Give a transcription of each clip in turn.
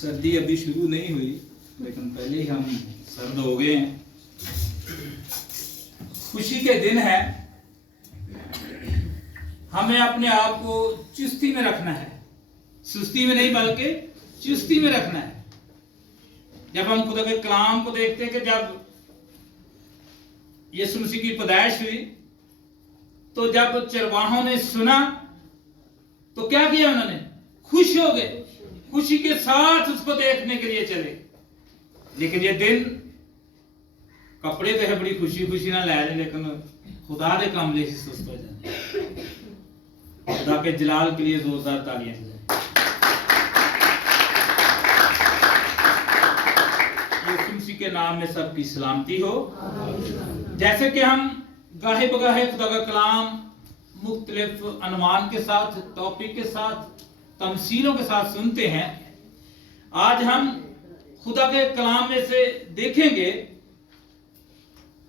सर्दी अभी शुरू नहीं हुई, लेकिन पहले ही हम सर्द हो गए हैं। खुशी के दिन है, हमें अपने आप को चुस्ती में रखना है, सुस्ती में नहीं बल्कि चुस्ती में रखना है। जब हम खुदा के कलाम को देखते हैं कि जब यीशु मसीह की पैदाइश हुई तो जब चरवाहों ने सुना तो क्या किया, उन्होंने खुश हो गए, खुशी के साथ उसको देखने के लिए चले। लेकिन ये दिन कपड़े तो है बड़ी खुशी खुशी ना ले रहे, लेकिन खुदा के काम ले सुस्त हो जाए। खुदा के जलाल के लिए जोरदार तालियां बजाएं। यीशु मसीह के नाम में सबकी सलामती हो। जैसे कि हम गाहे बगाहे खुदा का कलाम मुख्तलिफ अनुमान के साथ, टॉपिक के साथ, तमसीलों के साथ सुनते हैं, आज हम खुदा के कलाम में से देखेंगे।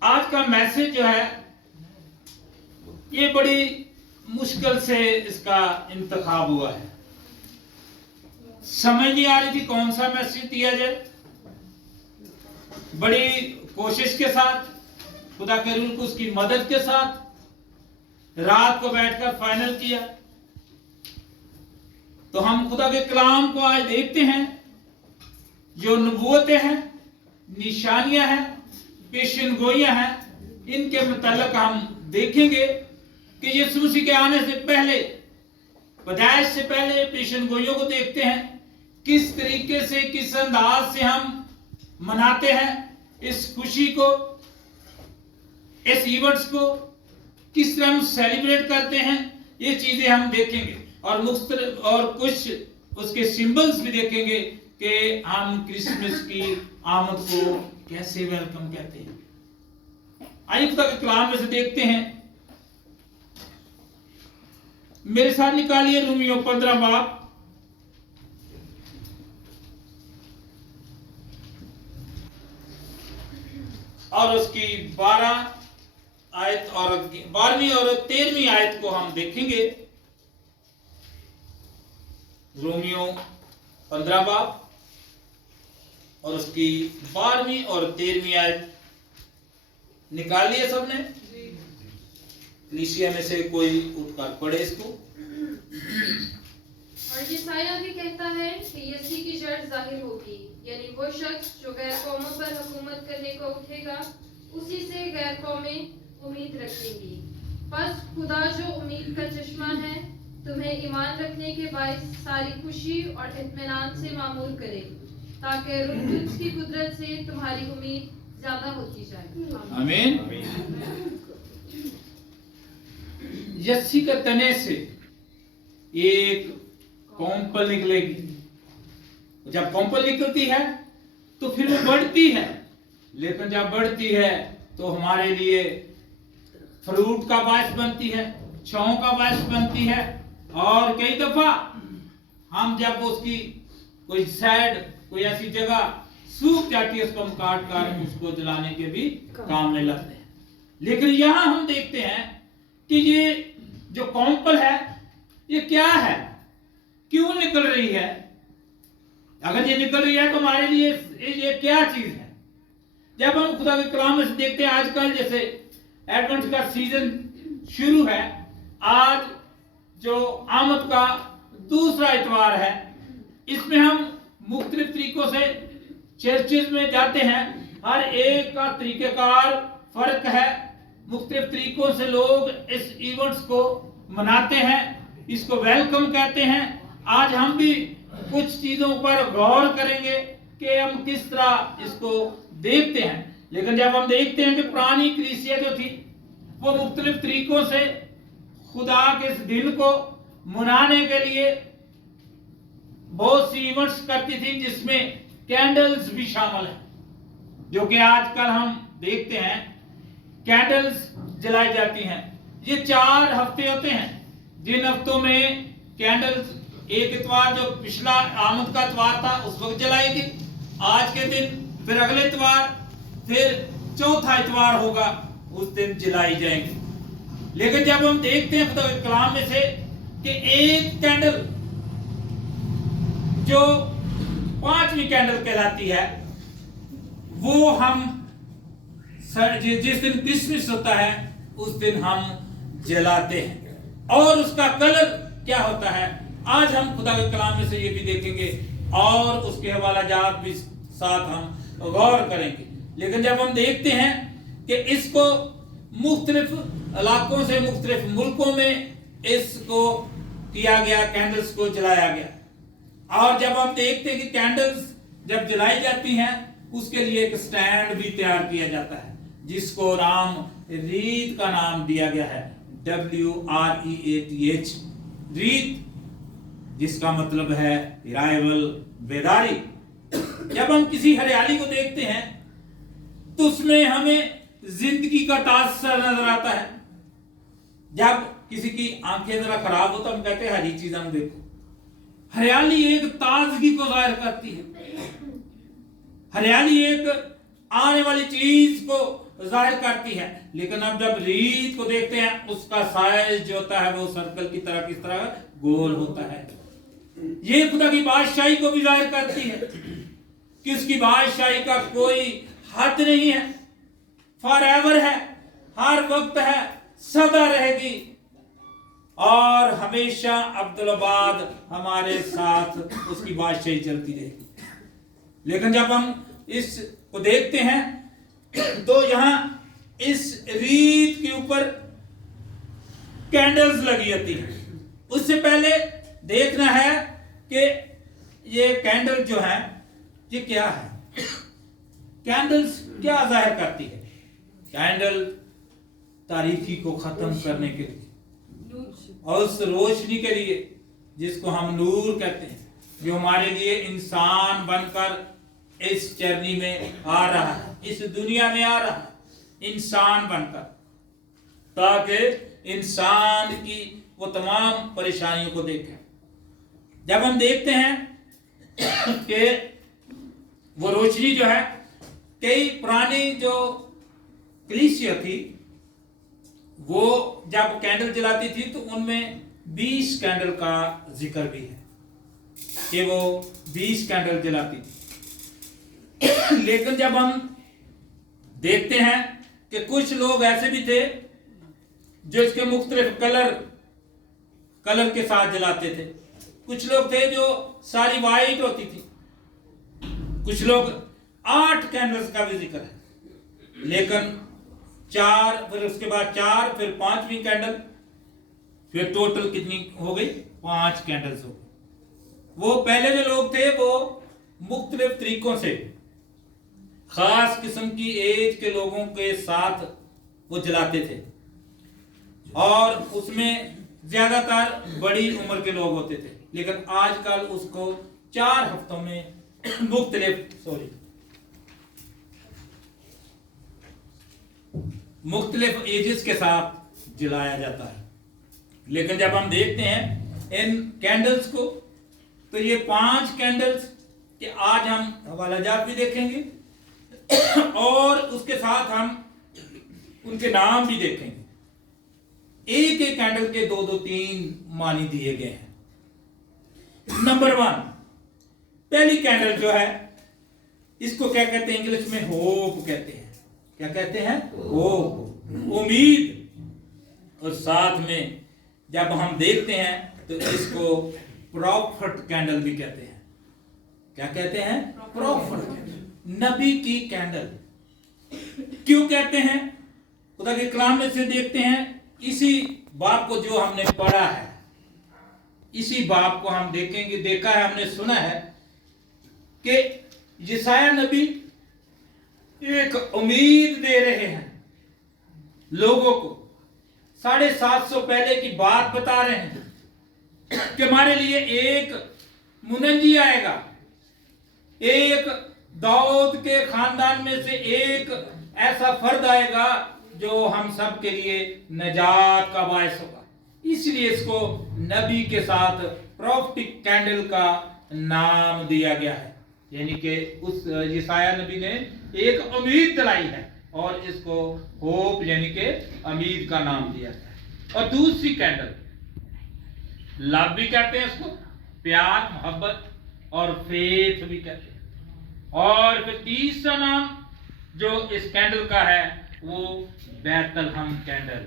आज का मैसेज जो है ये बड़ी मुश्किल से इसका इंतखाब हुआ है। समझ नहीं आ रही थी कौन सा मैसेज दिया जाए। बड़ी कोशिश के साथ, खुदा के रूह को उसकी मदद के साथ रात को बैठकर फाइनल किया। तो हम खुदा के कलाम को आज देखते हैं। जो नबूवतें हैं, निशानियां हैं, पेशनगोइयां हैं, इनके मुताल्लिक हम देखेंगे कि यीशु मसीह के आने से पहले, पैदाइश से पहले पेशनगोइयों को देखते हैं। किस तरीके से, किस अंदाज से हम मनाते हैं इस खुशी को, इस इवेंट्स को, किस तरह हम सेलिब्रेट करते हैं, ये चीजें हम देखेंगे। और कुछ उसके सिंबल्स भी देखेंगे कि हम क्रिसमस की आमद को कैसे वेलकम कहते हैं। आइए खुदा के कलाम में से देखते हैं। मेरे साथ निकालिए रोमियो 15 बाब और उसकी 12 आयत और 12वीं और 13वीं आयत को हम देखेंगे। रोमियो 15 बाब और उसकी 12वीं और 13वीं आयत निकाल लिए सबने? कलीसिया में से कोई उठकर पढ़े इसको। और यशायाह भी कहता है कि यीशु की जड़ जाहिर होगी, यानी वो शख्स जो गैर कौमों पर हुकूमत करने को उठेगा, उसी से गैर कौमें उम्मीद रखेंगी। बस खुदा जो उम्मीद का चश्मा है, तुम्हें ईमान रखने के बायस सारी खुशी और इत्मीनान से मामूर करे, ताकि रूह की कुदरत से तुम्हारी उम्मीद ज्यादा होती जाए। आमीन। यस्सी के तने से एक कॉम्पल निकलेगी। जब कॉम्पल निकलती है तो फिर वो बढ़ती है, लेकिन जब बढ़ती है तो हमारे लिए फ्रूट का बायस बनती है, छांव का बायस बनती है। और कई दफा हम जब उसकी कोई साइड, कोई ऐसी जगह सूख जाती है, उसको हम काट कर उसको जलाने के भी काम में लगते हैं। लेकिन यहां हम देखते हैं कि ये जो कॉम्पल है ये क्या है, क्यों निकल रही है। अगर ये निकल रही है तो हमारे लिए ये क्या चीज है। जब हम खुदा के कलाम में से देखते हैं, आजकल जैसे एडवेंट का सीजन शुरू है, आज जो आमद का दूसरा इतवार है, इसमें हम मुख्तलिफ तरीकों से चर्चेज में जाते हैं। हर एक का तरीकेकार फर्क है, मुख्तलिफ तरीकों से लोग इस इवेंट्स को मनाते हैं, इसको वेलकम कहते हैं। आज हम भी कुछ चीजों पर गौर करेंगे कि हम किस तरह इसको देखते हैं। लेकिन जब हम देखते हैं कि पुरानी कलीसिया जो थी वो मुख्तलिफ तरीकों से खुदा के इस दिन को मनाने के लिए बहुत सी इवेंट्स करती थी, जिसमें कैंडल्स भी शामिल है, जो कि आजकल हम देखते हैं कैंडल्स जलाई जाती हैं। ये 4 हफ्ते होते हैं, जिन हफ्तों में कैंडल्स, एक इतवार जो पिछला आमद का इतवार था उस वक्त जलाई थी, आज के दिन, फिर अगले इतवार, फिर चौथा इतवार होगा उस दिन जलाई जाएगी। लेकिन जब हम देखते हैं खुदा के कलाम में से कि एक कैंडल जो 5 पांचवी कैंडल कहलाती है, वो हम जिस दिन क्रिसमस होता है उस दिन हम जलाते हैं। और उसका कलर क्या होता है, आज हम खुदा के कलाम में से ये भी देखेंगे और उसके हवाला जात भी साथ हम गौर करेंगे। लेकिन जब हम देखते हैं कि इसको मुख्तलिफ इलाकों से, मुख्तलिफ मुल्कों में इसको किया गया, कैंडल्स को जलाया गया। और जब हम देखते हैं कि कैंडल्स जब जलाई जाती हैं उसके लिए एक स्टैंड भी तैयार किया जाता है, जिसको नाम रीत का नाम दिया गया है, WREATH, रीत, जिसका मतलब है राइवल, बेदारी। जब हम किसी हरियाली को देखते हैं तो उसमें हमें जिंदगी का तासर नजर आता है। जब किसी की आंखें जरा खराब हो तो हम कहते हैं हरी चीज हम देखो। हरियाली एक ताजगी को जाहिर करती है, हरियाली एक आने वाली चीज को जाहिर करती है। लेकिन अब जब रीत को देखते हैं उसका साइज जो होता है वो सर्कल की तरह किस तरह गोल होता है। ये खुदा की बादशाही को भी जाहिर करती है कि उसकी बादशाही का कोई हद नहीं है, फॉरएवर है, हर वक्त है, सदा रहेगी और हमेशा अब्दुल्लाबाद हमारे साथ उसकी बादशाही चलती रहेगी। लेकिन जब हम इसको देखते हैं तो यहां इस रीत के ऊपर कैंडल्स लगी होती है। उससे पहले देखना है कि ये कैंडल जो है ये क्या है, कैंडल्स क्या जाहिर करती है। कैंडल तारीकी को खत्म करने के लिए और उस रोशनी के लिए जिसको हम नूर कहते हैं, जो हमारे लिए इंसान बनकर इस जर्नी में आ रहा है, इस दुनिया में आ रहा है इंसान बनकर, ताकि इंसान की वो तमाम परेशानियों को देखें। जब हम देखते हैं कि वो रोशनी जो है, कई पुरानी जो कलीसिया थी वो जब कैंडल जलाती थी तो उनमें 20 कैंडल का जिक्र भी है कि वो 20 कैंडल जलाती थी। लेकिन जब हम देखते हैं कि कुछ लोग ऐसे भी थे जो इसके मुख्तलिफ कलर के साथ जलाते थे। कुछ लोग थे जो सारी वाइट होती थी, कुछ लोग 8 कैंडल्स का भी जिक्र है, लेकिन 4, फिर उसके बाद 4, फिर 5वीं कैंडल, फिर टोटल कितनी हो गई, 5 कैंडल्स हो गई। वो पहले जो लोग थे वो मुख्तलिफ तरीकों से खास किस्म की एज के लोगों के साथ वो जलाते थे और उसमें ज्यादातर बड़ी उम्र के लोग होते थे। लेकिन आजकल उसको 4 हफ्तों में मुख्तलिफ एजेस के साथ जलाया जाता है। लेकिन जब हम देखते हैं इन कैंडल्स को तो ये 5 कैंडल्स के आज हम हवाला जात भी देखेंगे और उसके साथ हम उनके नाम भी देखेंगे। एक एक कैंडल के 2-3 मानी दिए गए हैं। नंबर 1, पहली कैंडल जो है इसको क्या कहते हैं, इंग्लिश में होप कहते हैं। क्या कहते हैं? होप, उम्मीद। और साथ में जब हम देखते हैं तो इसको प्रॉफिट कैंडल भी कहते हैं। क्या कहते हैं? प्रॉफिट कैंडल, नबी की कैंडल। क्यों कहते हैं? खुदा के कलाम में से देखते हैं, इसी बात को जो हमने पढ़ा है, इसी बात को हम देखेंगे, देखा है, हमने सुना है कि यशायाह नबी एक उम्मीद दे रहे हैं लोगों को। 750 पहले की बात बता रहे हैं कि हमारे लिए एक मुनज्जी आएगा, एक दाऊद के खानदान में से एक ऐसा फर्द आएगा जो हम सब के लिए नजात का बायस होगा। इसलिए इसको नबी के साथ प्रॉफिटिक कैंडल का नाम दिया गया है। यानी कि उस यशायाह नबी ने एक उम्मीद दिलाई है और इसको होप यानी कि उम्मीद का नाम दिया है। और दूसरी कैंडल लव भी कहते हैं, इसको प्यार, मोहब्बत और फेथ भी कहते हैं। और फिर तीसरा नाम जो इस कैंडल का है वो बैतलहम कैंडल,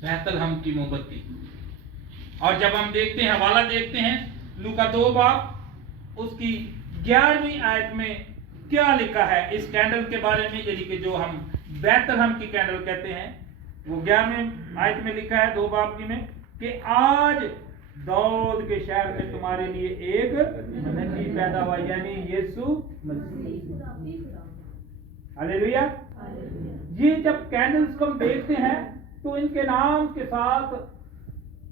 बैतलहम की मोमबत्ती। और जब हम देखते हैं, हवाला देखते हैं लूका 2 बाब उसकी 11वीं आयत में क्या लिखा है इस कैंडल के बारे में, यानी कि जो हम बैतलहम की कैंडल कहते हैं, वो 11वीं आयत में लिखा है 2 बाब की में कि आज दाऊद के शहर में तुम्हारे लिए एक नबी पैदा हुआ, यानी यीशु मसीह। हालेलुया। ये जब कैंडल्स को हम देखते हैं तो इनके नाम के साथ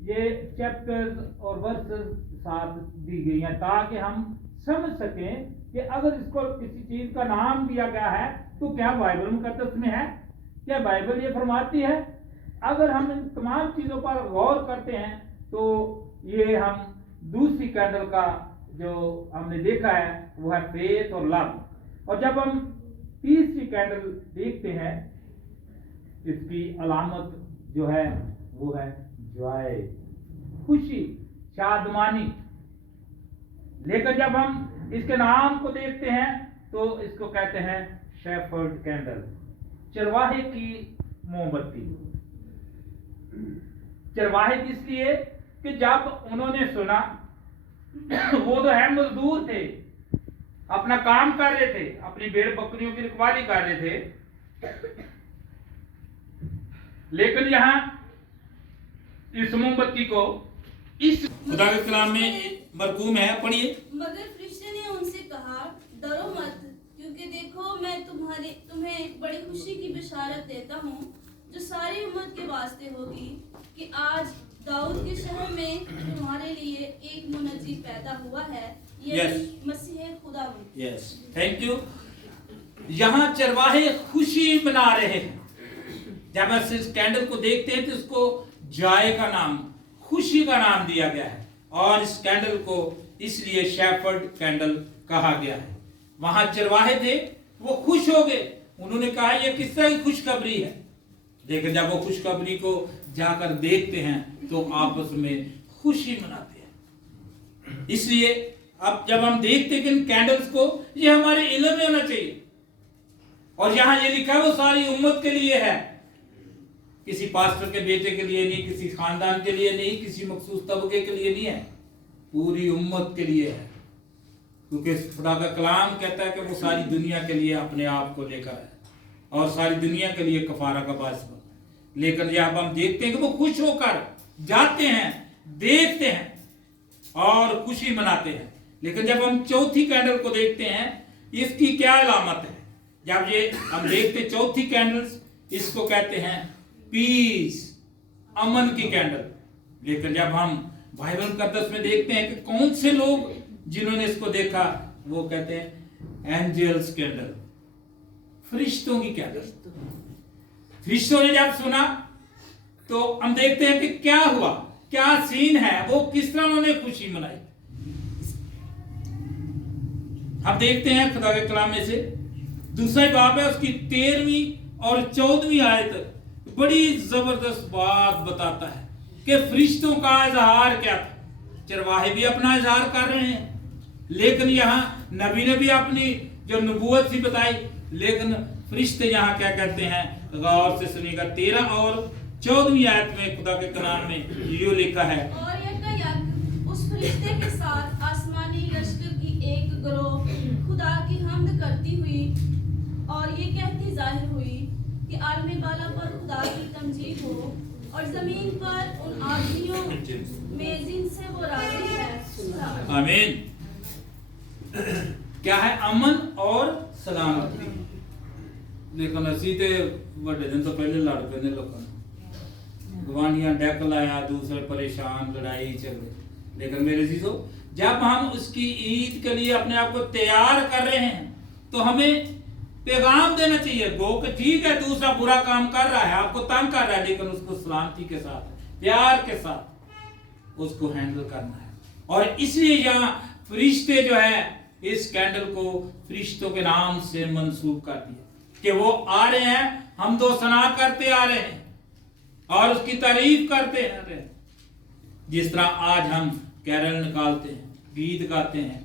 ये चैप्टर्स और वर्सेस साथ दी गई हैं ताकि हम समझ सकें कि अगर इसको किसी चीज का नाम दिया गया है तो क्या बाइबल मुकद्दस में है, क्या बाइबल ये फरमाती है। अगर हम इन तमाम चीजों पर गौर करते हैं तो ये हम दूसरी कैंडल का जो हमने देखा है वो है फेथ और लव। और जब हम तीसरी कैंडल देखते हैं इसकी अलामत जो है वो है जॉय, खुशी, शादमानी। लेकिन जब हम इसके नाम को देखते हैं तो इसको कहते हैं शेफर्ड कैंडल, चरवाहे की मोमबत्ती। चरवाहे इसलिए कि जब उन्होंने सुना, वो तो है मजदूर थे, अपना काम कर रहे थे, अपनी भेड़ बकरियों की रखवाली कर रहे थे, लेकिन यहां इस मोमबत्ती को इस खुदा के कलाम में मरकूम है, पढ़िए। मगर फरिश्ते ने उनसे कहा, डरो मत, क्योंकि देखो मैं तुम्हें एक बड़ी खुशी की बशारत देता हूँ जो सारी उम्मत के वास्ते होगी कि आज दाऊद के शहर में तुम्हारे लिए एक मुनज्जी पैदा हुआ है, ये मसीह खुदावंद। Yes, thank you. यहाँ चरवाहे खुशी मना रहे हैं। जब हम इस कैंडल को देखते हैं तो इसको जॉय का नाम, खुशी का नाम दिया गया है और इस कैंडल को इसलिए शेफर्ड कैंडल कहा गया है। वहां चरवाहे थे, वो खुश हो गए, उन्होंने कहा ये किस तरह की खुशखबरी है। लेकिन जब वो खुशखबरी को जाकर देखते हैं तो आपस में खुशी मनाते हैं। इसलिए अब जब हम देखते हैं कि इन कैंडल्स को, ये हमारे इल्म में होना चाहिए। और यहां ये लिखा है वो सारी उम्मत के लिए है, किसी पास्टर के बेटे के लिए नहीं, किसी खानदान के लिए नहीं, किसी मखसूस तबके के लिए नहीं है, पूरी उम्मत के लिए है। क्योंकि खुदा का कलाम कहता है कि वो सारी दुनिया के लिए अपने आप को लेकर है और सारी दुनिया के लिए कफारा का बायस बना। लेकिन जब हम देखते हैं कि वो खुश होकर जाते हैं, देखते हैं और खुशी मनाते हैं। लेकिन जब हम चौथी कैंडल को देखते हैं, इसकी क्या अलामत है। जब ये हम देखते चौथी कैंडल्स, इसको कहते हैं पीस, अमन की कैंडल। लेकिन जब हम बाइबल मुकद्दस में देखते हैं कि कौन से लोग जिन्होंने इसको देखा, वो कहते हैं एंजल्स कैंडल, फरिश्तों की कैंडल। फरिश्तों ने जब सुना तो हम देखते हैं कि क्या हुआ, क्या सीन है, वो किस तरह उन्होंने खुशी मनाई। अब देखते हैं खुदा के कलाम में से दूसरा बाब है, उसकी 13वीं और 14वीं आयत बड़ी जबरदस्त बात बताता है कि फरिश्तों का इजहार क्या था। चरवाहे भी अपना इजहार कर रहे हैं, लेकिन यहाँ नबी ने भी अपनी जो नबूवत थी बताई। लेकिन फरिश्ते यहाँ क्या कहते हैं, गौर से सुनिएगा। 13 और 14वीं आयत में खुदा के कलाम में ये लिखा है, और यकायक उस फरिश्ते के साथ आसमानी लश्कर की एक गिरोह खुदा की हम्द करती हुई और ये कहती जाहिर हुई कि आलमी बाला पर खुदा की तमजीद हो और जमीन पर उन आदमियों में जिनसे वो राजी है। आमीन। क्या है, अमन और सलामती। लेकिन असी तो बड़े दिन तो पहले लड़ पे लोगों गवानियां डैक लाया, दूसरे परेशान, लड़ाई झगड़े। लेकिन मेरे चीजों, जब हम उसकी ईद के लिए अपने आप को तैयार कर रहे हैं तो हमें पैगाम देना चाहिए। गो कि ठीक है, दूसरा बुरा काम कर रहा है, आपको तंग कर रहा है, लेकिन उसको सलामती के साथ, प्यार के साथ उसको हैंडल करना है। और इसलिए यहाँ फरिश्ते जो है इस कैंडल को फरिश्तों के नाम से मंसूब कर दिया कि वो आ रहे हैं, हम दो सना करते आ रहे हैं और उसकी तारीफ करते हैं। जिस तरह आज हम कैरल निकालते हैं, गीत गाते हैं,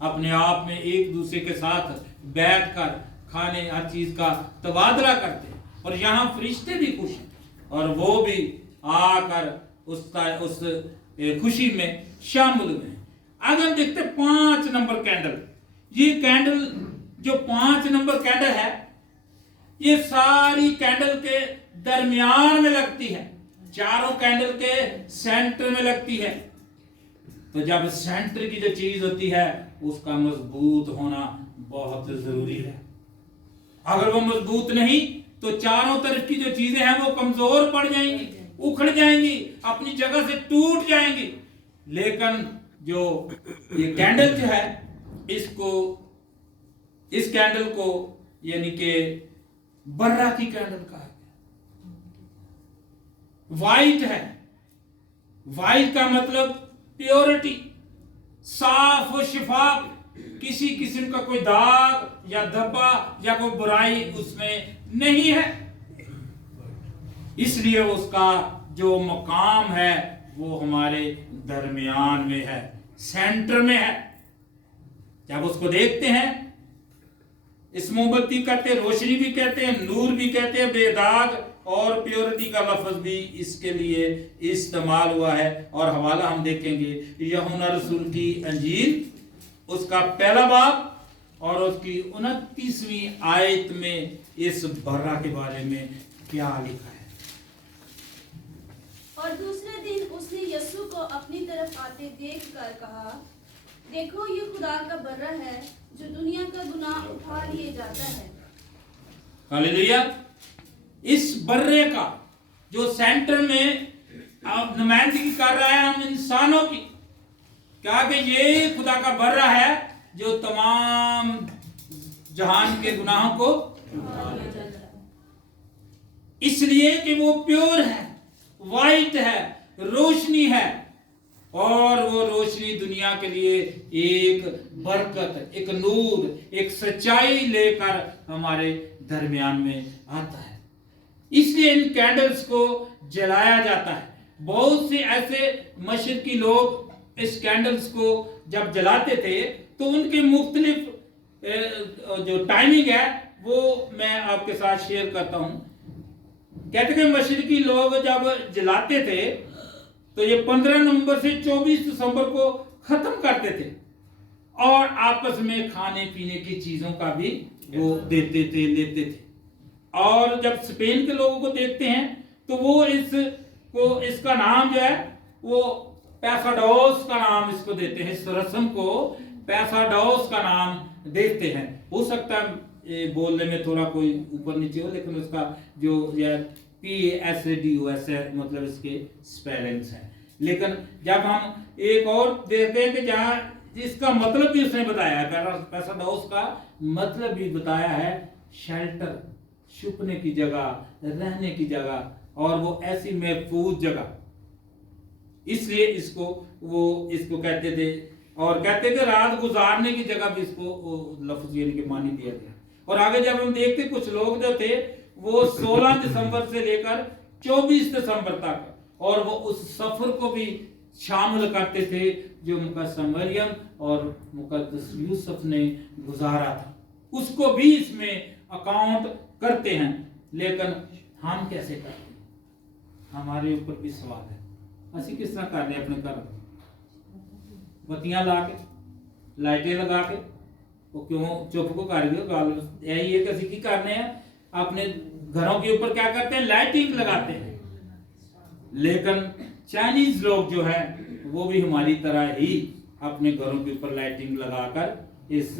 अपने आप में एक दूसरे के साथ बैठकर खाने हर चीज का तबादला करते हैं। और यहाँ फरिश्ते भी खुश हैं और वो भी आकर उस खुशी में शामिल हुए हैं। आगे हम देखते हैं 5 नंबर कैंडल। ये कैंडल जो 5 नंबर कैंडल है, ये सारी कैंडल के दरमियान में लगती है, चारों कैंडल के सेंटर में लगती है। तो जब सेंटर की जो चीज होती है उसका मजबूत होना बहुत जरूरी है। अगर वो मजबूत नहीं तो चारों तरफ की जो चीजें हैं वो कमजोर पड़ जाएंगी, उखड़ जाएंगी, अपनी जगह से टूट जाएंगी। लेकिन जो ये कैंडल जो है, इस कैंडल को यानी कि बर्रा की कैंडल कहा है। वाइट है, वाइट का मतलब प्योरिटी, साफ और शिफाफ, किसी किस्म का कोई दाग या धब्बा या कोई बुराई उसमें नहीं है। इसलिए उसका जो मकाम है वो हमारे दरमियान में है, सेंटर में है। जब उसको देखते हैं, इस मोमबत्ती कहते हैं, रोशनी भी कहते हैं, नूर भी कहते हैं, बेदाग और प्योरिटी का लफ्ज भी इसके लिए इस्तेमाल हुआ है। और हवाला हम देखेंगे यूहन्ना रसूल की अंजील उसका 1 बाब और उसकी 29वीं आयत में इस बर्रा के बारे में क्या लिखा है। और दूसरे दिन उसने यीशु को अपनी तरफ आते देखकर कहा, देखो ये खुदा का बर्रा है जो दुनिया का गुनाह उठा लिए जाता है। हालेलुया। इस बर्रे का जो सेंटर में नुमाइंदगी कर रहा है हम इंसानों की, क्या कि ये खुदा का बर्रा है जो तमाम जहान के गुनाहों को, इसलिए कि वो प्योर है, वाइट है, रोशनी है। और वो रोशनी दुनिया के लिए एक बरकत, एक नूर, एक सच्चाई लेकर हमारे दरमियान में आता है। इसलिए इन कैंडल्स को जलाया जाता है। बहुत से ऐसे मशरकी लोग इस कैंडल्स को जब जलाते थे तो उनके मुख्तलिफ जो टाइमिंग है वो मैं आपके साथ शेयर करता हूं। कहते थे मशरकी लोग जब जलाते थे तो ये 15 नवंबर से 24 दिसंबर को खत्म करते थे और आपस में खाने पीने की चीजों का भी वो देते थे, लेते थे। और जब स्पेन के लोगों को देखते हैं तो वो इसका नाम जो है वो पैसाडोस का नाम इसको देते हैं। इस रस्म को पैसाडोस का नाम देते हैं। हो सकता है बोलने में थोड़ा कोई ऊपर नीचे हो, लेकिन उसका जो PASADOS है, मतलब इसके स्पेलिंग्स हैं। लेकिन जब हम एक और देखते हैं कि जहाँ इसका मतलब भी उसने बताया है, पैसाडोस का मतलब भी बताया है शेल्टर, छुपने की जगह, रहने की जगह, और वो ऐसी महफूज जगह। इसलिए इसको कहते थे। और कहते थे रात गुजारने की जगह भी इसको लफ्ज यानी कि मानी दिया गया। और आगे जब हम देखते कुछ लोग जो थे वो 16 दिसंबर से लेकर 24 दिसंबर तक, और वो उस सफर को भी शामिल करते थे जो मुकद्दस मरियम और मुकद्दस यूसुफ ने गुजारा था, उसको भी इसमें अकाउंट करते हैं। लेकिन हम कैसे करते हैं, हमारे ऊपर भी सवाल है। असि किस तरह कर रहे अपने घर बत्तियां ला के, लाइटें लगा के, वो क्यों चुप को कर गए? गल यही है कि असि की करने हैं, अपने घरों के ऊपर क्या करते हैं, लाइटिंग लगाते हैं। लेकिन चाइनीज लोग जो है वो भी हमारी तरह ही अपने घरों के ऊपर लाइटिंग लगाकर इस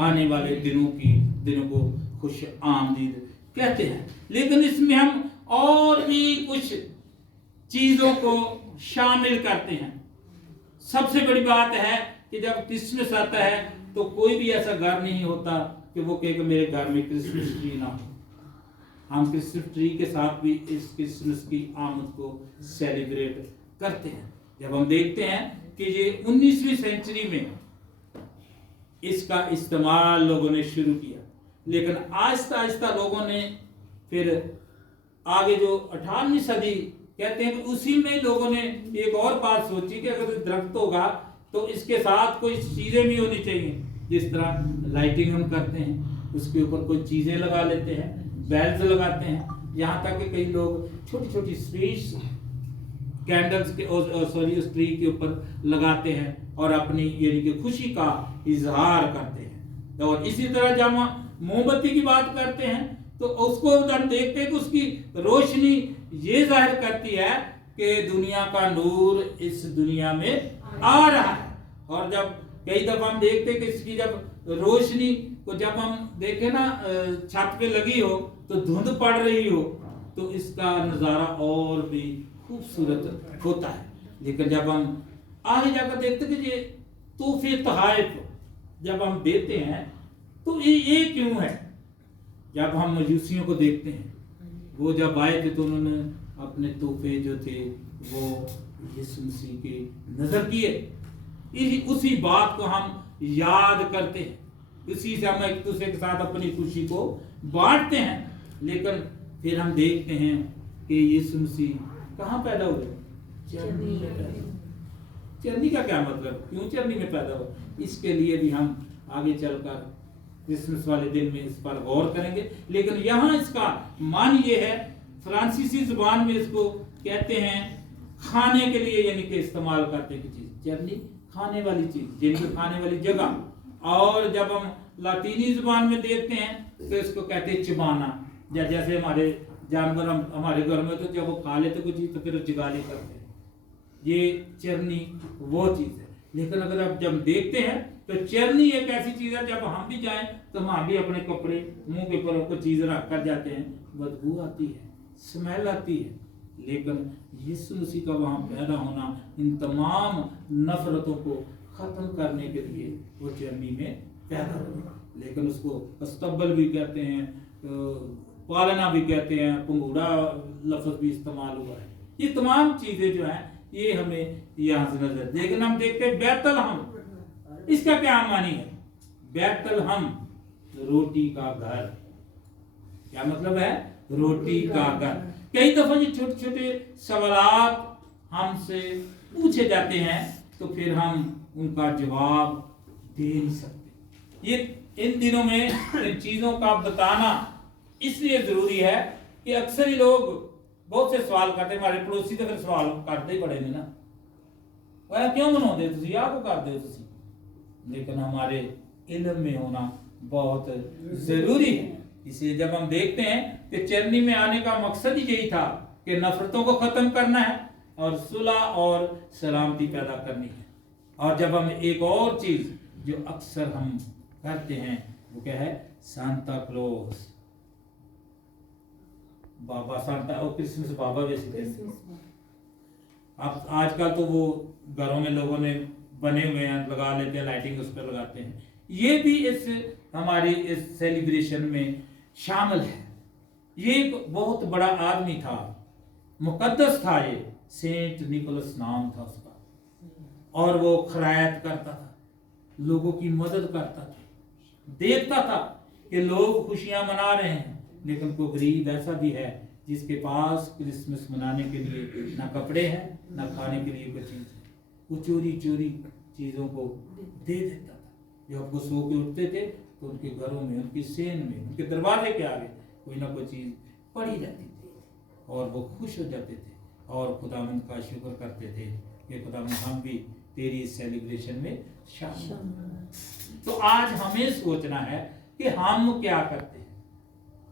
आने वाले दिनों को खुश आमदीद कहते हैं। लेकिन इसमें हम और भी कुछ चीजों को शामिल करते हैं। सबसे बड़ी बात है कि जब क्रिसमस आता है तो कोई भी ऐसा घर नहीं होता कि वो कहे कि मेरे घर में क्रिसमस ट्री ना हो। हम क्रिसमस ट्री के साथ भी इस क्रिसमस की आमद को सेलिब्रेट करते हैं। जब हम देखते हैं कि ये 19वीं सेंचुरी में इसका इस्तेमाल लोगों ने शुरू किया, लेकिन आहिस्ता आहिस्ता लोगों ने फिर आगे जो 18वीं सदी कहते हैं कि उसी में लोगों ने एक और बात सोची कि अगर दरख्त होगा तो इसके साथ कोई चीजें भी होनी चाहिए। जिस तरह लाइटिंग हम करते हैं, उसके ऊपर कोई चीजें लगा लेते हैं, बेल्स लगाते हैं, यहाँ तक कि कई लोग छोटी छोटी स्वीट्स कैंडल्स के उस ट्री के ऊपर लगाते हैं और अपनी यानी कि खुशी का इजहार करते हैं। और इसी तरह जब हम मोमबत्ती की बात करते हैं तो उसको हम देखते हैं कि उसकी रोशनी ये जाहिर करती है कि दुनिया का नूर इस दुनिया में आ रहा है। और जब कई दफा हम देखते हैं कि इसकी जब रोशनी को जब हम देखें ना छत पे लगी हो तो धुंध पड़ रही हो तो इसका नज़ारा और भी खूबसूरत होता है। लेकिन जब हम आगे जाकर देखते हैं कि ये तोहफे तोहफे जब हम देते हैं तो ये क्यों है। जब हम मजूसियों को देखते हैं, वो जब आए थे तो उन्होंने अपने तोहफे जो थे वो यीशु मसीह के नजर किए। उसी बात को हम याद करते हैं, इसी से हम एक दूसरे के साथ अपनी खुशी को बांटते हैं। लेकिन फिर हम देखते हैं कि यीशु मसीह कहाँ पैदा हुए? चरनी में पैदा हुए। चरनी का क्या मतलब, क्यों चरनी में पैदा हुआ, इसके लिए भी हम आगे चलकर क्रिसमस वाले दिन में इस पर गौर करेंगे। लेकिन यहाँ इसका मान ये है, फ्रांसीसी जुबान में इसको कहते हैं खाने के लिए, यानी कि इस्तेमाल करते हैं चीज। चरनी खाने वाली चीज, यानी कि खाने वाली जगह। और जब हम लातीनी जुबान में देखते हैं तो इसको कहते हैं चिबाना। जैसे हमारे जानवर हमारे घर में तो जब वो खा लेते कुछ चीज तो फिर जिगाली करते हैं, ये चरनी वो चीज है। लेकिन अगर आप जब देखते हैं तो चरनी एक ऐसी चीज है, जब हम भी जाएं तो हम भी अपने कपड़े मुंह के ऊपर कोई चीज रख कर जाते हैं, बदबू आती है, स्मेल आती है। लेकिन यीशु मसीह का वहां पैदा होना इन तमाम नफरतों को खत्म करने के लिए वो चरनी में पैदा हुआ। लेकिन उसको अस्तबल भी कहते हैं, पालना भी कहते हैं, पंगूड़ा लफ्ज भी इस्तेमाल हुआ है। ये तमाम चीजें जो हैं ये हमें यहाँ से नजर। लेकिन हम देखते हैं बैतलहम, इसका क्या मानी है? बैतलहम रोटी का घर। क्या मतलब है? रोटी का घर। कई दफा ये छोटे छोटे सवालात हमसे पूछे जाते हैं तो फिर हम उनका जवाब दे नहीं सकते। ये इन दिनों में इन चीजों का बताना इसलिए जरूरी है कि अक्सर ही लोग बहुत से सवाल करते हैं। हमारे पड़ोसी तो फिर सवाल करते ही बड़े ने ना, वह क्यों बनाते तुसी आपको करते तुसी। लेकिन हमारे इल्म में होना बहुत जरूरी है। इसलिए जब हम देखते हैं कि चरनी में आने का मकसद ही यही था कि नफरतों को खत्म करना है और सुलह और सलामती पैदा करनी है। और जब हम एक और चीज जो अक्सर हम करते हैं वो क्या है? सांता क्लॉज, बाबा सांता और क्रिसमस बाबा जैसे। अब आजकल तो वो घरों में लोगों ने बने हुए हैं, लगा लेते हैं, लाइटिंग उस पर लगाते हैं। ये भी इस हमारी इस सेलिब्रेशन में शामिल है। ये एक बहुत बड़ा आदमी था, मुकद्दस था, ये सेंट निकोलस नाम था उसका। और वो खैरात करता था, लोगों की मदद करता था, देखता था कि लोग खुशियां मना रहे हैं। लेकिन कोई गरीब ऐसा भी है जिसके पास क्रिसमस मनाने के लिए ना कपड़े हैं ना खाने के लिए कोई चीज है, वो चोरी चोरी चीजों को दे देता था। जब वो सो के उठते थे तो उनके घरों में, उनकी सेन में, उनके दरवाजे के आगे कोई ना कोई चीज पड़ी रहती थी और वो खुश हो जाते थे और खुदावंद का शुक्र करते थे कि खुदावंद हम भी तेरी इस सेलिब्रेशन में शामिल। तो आज हमें सोचना है कि हम क्या करते हैं।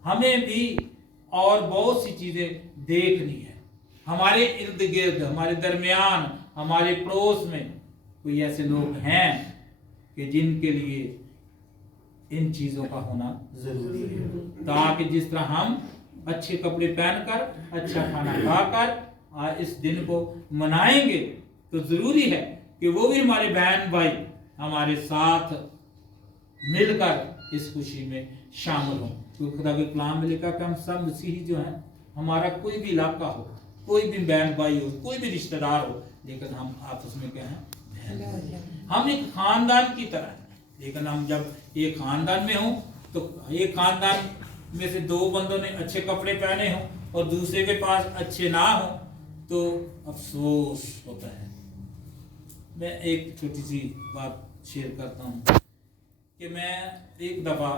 हमें भी और बहुत सी चीजें देखनी है। हमारे इर्द गिर्द, हमारे दरमियान, हमारे पड़ोस में कोई ऐसे लोग हैं कि जिनके लिए इन चीजों का होना जरूरी है, ताकि जिस तरह हम अच्छे कपड़े पहनकर, अच्छा खाना खाकर इस दिन को मनाएंगे तो जरूरी है कि वो भी हमारे बहन भाई हमारे साथ मिलकर इस खुशी में शामिल हों। तो खुदा के कलाम में लिखा कि हम सब मसीही जो हैं, हमारा कोई भी इलाका हो, कोई भी बहन भाई हो, कोई भी रिश्तेदार हो, लेकिन हम आपस में क्या हैं? हम एक खानदान की तरह हैं। लेकिन हम जब एक खानदान में हों तो एक खानदान में से दो बंदों ने अच्छे कपड़े पहने हों और दूसरे के पास अच्छे ना हो तो अफसोस होता है। मैं एक छोटी सी बात शेयर करता हूँ कि मैं एक दफ़ा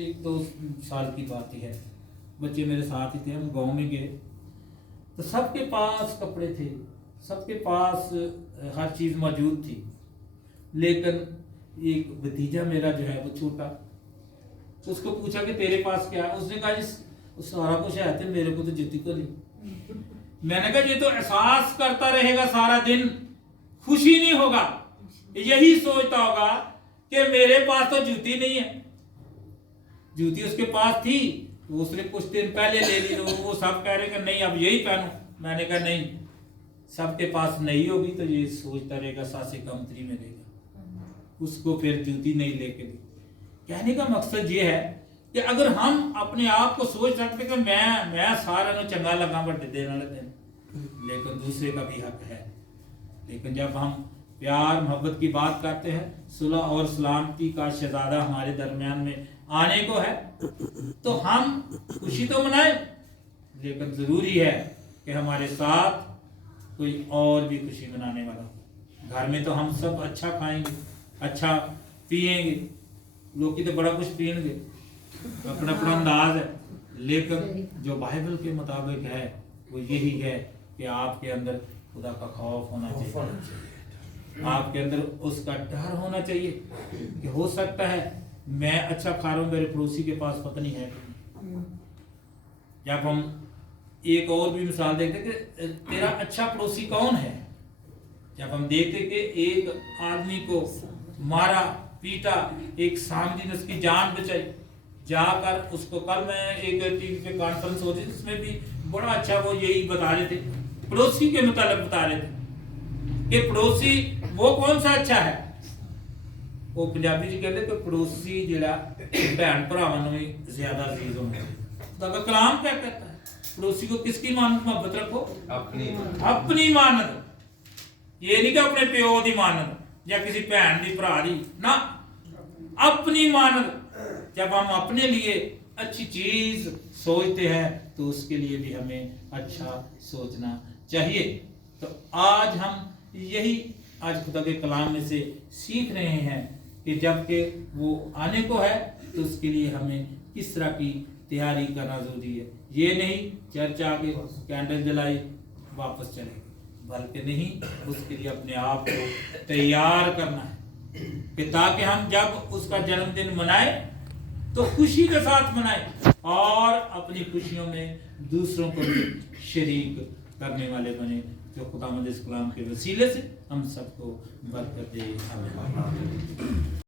1-2 साल की बात ही है, बच्चे मेरे साथ ही थे, हम गांव में गए तो सबके पास कपड़े थे, सबके पास हर चीज़ मौजूद थी, लेकिन एक भतीजा मेरा जो है वो छोटा, तो उसको पूछा कि तेरे पास क्या है? उसने कहा जी सारा कुछ है, थे मेरे को तो जूती को नहीं। मैंने कहा ये तो एहसास करता रहेगा सारा दिन, खुशी नहीं होगा, यही सोचता होगा कि मेरे पास तो जूती नहीं है। जूती उसके पास थी तो उसने कुछ दिन पहले ले ली, तो वो सब कह रहे कि नहीं अब यही पहनो। मैंने कहा नहीं, सबके पास नहीं होगी तो ये सोचता रहेगा सासे कमतरी में रहेगा, उसको फिर जूती नहीं लेके दी। कहने का मकसद ये है कि अगर हम अपने आप को सोच सकते कि मैं सारा नु चंगा लगा बड़े देने वाले दिन, लेकिन दूसरे का भी हक है। लेकिन जब हम प्यार मोहब्बत की बात करते हैं, सुलह और सलामती का शहजादा हमारे दरमियान में आने को है, तो हम खुशी तो मनाएं, लेकिन जरूरी है कि हमारे साथ कोई और भी खुशी मनाने वाला हो। घर में तो हम सब अच्छा खाएंगे, अच्छा पिएंगे, लोग की तो बड़ा कुछ पिएंगे, अपना अपना अंदाज है, लेकिन जो बाइबल के मुताबिक है वो यही है कि आपके अंदर खुदा का खौफ होना चाहिए, आपके अंदर उसका डर होना चाहिए कि हो सकता है मैं अच्छा खा रहा हूँ, मेरे पड़ोसी के पास पता नहीं है। जब हम एक और भी मिसाल देखते कि तेरा अच्छा पड़ोसी कौन है, जब हम देखते कि एक आदमी को मारा पीटा, एक सामदी ने उसकी जान बचाई, जाकर उसको, कल मैं एक टीवी पे कॉन्फ्रेंस होती थी, उसमें भी बड़ा अच्छा वो यही बता रहे थे, पड़ोसी के मुताबिक बता रहे थे कि पड़ोसी वो कौन सा अच्छा है। वो पंजाबी जी कहते कि पड़ोसी जिहड़ा भैन भरावां नूं भी ज्यादा अजीज होना चाहिए। तो कलाम क्या कहता है, पड़ोसी को किसकी मानत मोहब्बत रखो, अपनी मानत। ये नहीं कि अपने प्यो की मानत या किसी भैन की भरा दी ना, अपनी मानत। जब हम अपने लिए अच्छी चीज सोचते हैं तो उसके लिए भी हमें अच्छा सोचना चाहिए। तो आज हम यही आज खुदा के कलाम में से सीख रहे हैं कि जबकि वो आने को है तो उसके लिए हमें किस तरह की तैयारी करना जरूरी है। ये नहीं चर्च आके कैंडल जलाई वापस चले, बल्कि नहीं, उसके लिए अपने आप को तैयार करना है कि ताकि हम जब उसका जन्मदिन मनाए तो खुशी के साथ मनाए और अपनी खुशियों में दूसरों को भी शरीक करने वाले बने, जो खुदावंद इस कलाम के वसीले से हम सबको बरकत दे। आमीन।